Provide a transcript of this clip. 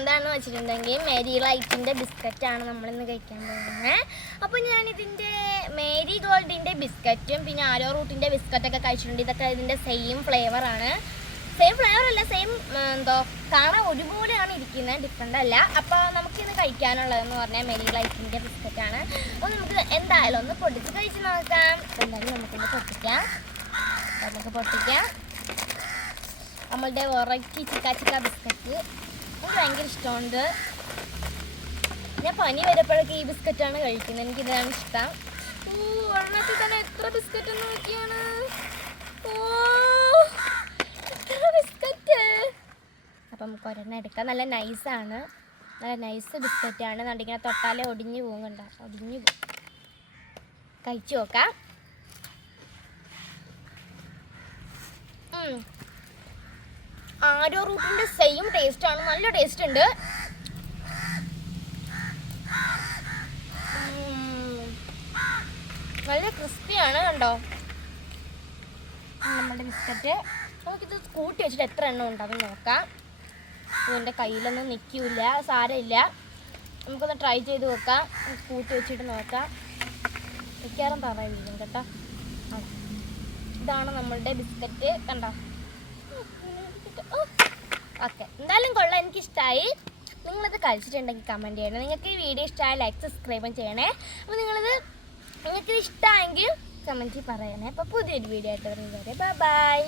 എന്താണെന്ന് വെച്ചിട്ടുണ്ടെങ്കിൽ മേരി ലൈറ്റിൻ്റെ ബിസ്ക്കറ്റാണ് നമ്മളിന്ന് കഴിക്കാൻ പോകുന്നത്. അപ്പോൾ ഞാനിതിൻ്റെ മേരി ഗോൾഡിൻ്റെ ബിസ്ക്കറ്റും പിന്നെ ആരോ റൂട്ടിൻ്റെ ബിസ്ക്കറ്റൊക്കെ കഴിച്ചിട്ടുണ്ട്. ഇതൊക്കെ ഇതിൻ്റെ സെയിം ഫ്ലേവറാണ്. സെയിം ഫ്ലേവറല്ല, സെയിം കാണാൻ ഒരുപോലെയാണ് ഇരിക്കുന്നത്, ഡിഫറെൻ്റ് അല്ല. അപ്പോൾ നമുക്കിത് കഴിക്കാനുള്ളതെന്ന് പറഞ്ഞാൽ മേരി ലൈറ്റിൻ്റെ ബിസ്ക്കറ്റാണ്. അപ്പോൾ നമുക്ക് എന്തായാലും ഒന്ന് പൊട്ടിച്ച് കഴിച്ച് നോക്കാം. എന്തായാലും നമുക്കൊന്ന് പൊട്ടിക്കാം. നമ്മളുടെ വെറൈറ്റി ചിക്ക ബിസ്ക്കറ്റ് എനിക്ക് ഭയങ്കര ഇഷ്ടമുണ്ട്. ഞാൻ പനി വരുമ്പോഴൊക്കെ ഈ ബിസ്ക്കറ്റാണ് കഴിക്കുന്നത്. എനിക്കിതാണ് ഇഷ്ടം. ഒരെണ്ണത്തിൽ തന്നെ എത്ര ബിസ്ക്കറ്റ് നോക്കിയാണ്. എത്ര ബിസ്ക്കറ്റ്. അപ്പം നമുക്ക് ഒരെണ്ണം എടുക്കാം. നല്ല നൈസാണ്, നല്ല നൈസ് ബിസ്ക്കറ്റാണ്. നടിങ്ങനെ തൊട്ടാലേ ഒടിഞ്ഞു പോകും. കണ്ടോ, ഒടിഞ്ഞു പോകും. കഴിച്ചു നോക്കാം. ആരോ റൂട്ടിൻ്റെ സെയിം ടേസ്റ്റാണ്, നല്ല ടേസ്റ്റ് ഉണ്ട്. നല്ല ക്രിസ്പിയാണ്. കണ്ടോ നമ്മുടെ ബിസ്ക്കറ്റ്. നമുക്കിത് കൂട്ടി വെച്ചിട്ട് എത്ര എണ്ണം ഉണ്ടാവും നോക്കാം. എൻ്റെ കയ്യിലൊന്നും നിൽക്കില്ല, സാരമില്ല. നമുക്കൊന്ന് ട്രൈ ചെയ്ത് നോക്കാം. കൂട്ടി വെച്ചിട്ട് നോക്കാം. മിക്കവാറും തറ വീഴും കേട്ടോ. ഇതാണ് നമ്മളുടെ ബിസ്ക്കറ്റ്. കണ്ടോ. ഓക്കെ, എന്തായാലും കൊള്ളാം, എനിക്കിഷ്ടമായി. നിങ്ങളിത് കഴിച്ചിട്ടുണ്ടെങ്കിൽ കമൻറ്റ് ചെയ്യണേ. നിങ്ങൾക്ക് ഈ വീഡിയോ ഇഷ്ടമായ ലൈക്ക് സബ്സ്ക്രൈബും ചെയ്യണേ. അപ്പോൾ നിങ്ങൾക്ക് ഇഷ്ടമായെങ്കിൽ കമൻറ്റിൽ പറയണേ. അപ്പോൾ പുതിയൊരു വീഡിയോ ആയിട്ട് വരുന്നത് വരെ ബൈ.